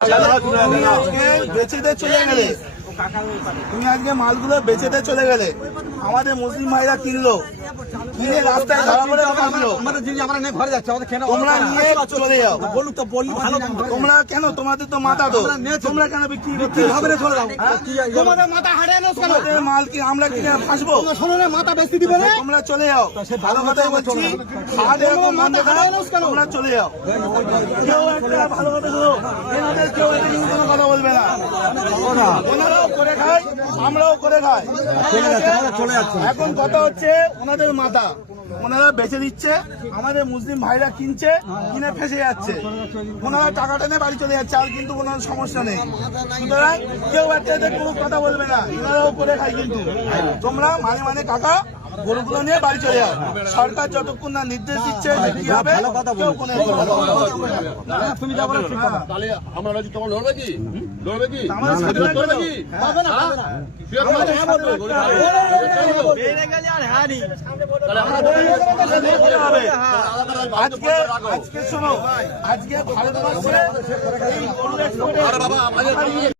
তুমি আজকে বেচেতে চলে গেলে, তুমি আজকে মালগুলো বেচেতে চলে গেলে, আমাদের মুসলিম ভাইরা কিনলো, কিনে রাস্তায় ধরা পড়ে কাটলো, তোমরা নিয়ে চলে যাও। তোমরা কেন, তোমাদের তো মাথা তো, তোমরা কেন বিক্রি করতে হবে? তোমাদের মাথা হারিয়ে নাও কেন? মাল কি আমরা কিনে ফাঁসবো? মাথা বেশি দিবে না, তোমরা চলে যাও। ভালো কথাই বলছি, তোমরা চলে যাও। কেউ একটা ভালো কথা বলো, এনাদের কেউ এটা কিন্তু কোনো কথা বলবে না। ওনারাও করে খায়, আমরাও করে খাই। চলে যাচ্ছে। এখন কথা হচ্ছে ওনাদের মাথা, ওনারা বেচে দিচ্ছে, আমাদের মুসলিম ভাইরা কিনছে, কিনে ফেসে যাচ্ছে, ওনারা টাকা টেনে বাড়ি চলে যাচ্ছে, আর কিন্তু কোনো সমস্যা নেই। সুতরাং কেউ একটা কোনো কথা বলবে না, ওনারাও করে খায়। কিন্তু তোমরা মানে কাকা গরুগুলো নিয়ে বাড়ি চলে যাও। সরকার যতক্ষণ না নির্দেশ দিচ্ছে কি হবে, কেউ কোনো তুমি যাবো না। আমরা তোমার লড়বে কি, লড়বে কি, আজকে শোনো, আজকে ভারতবর্ষে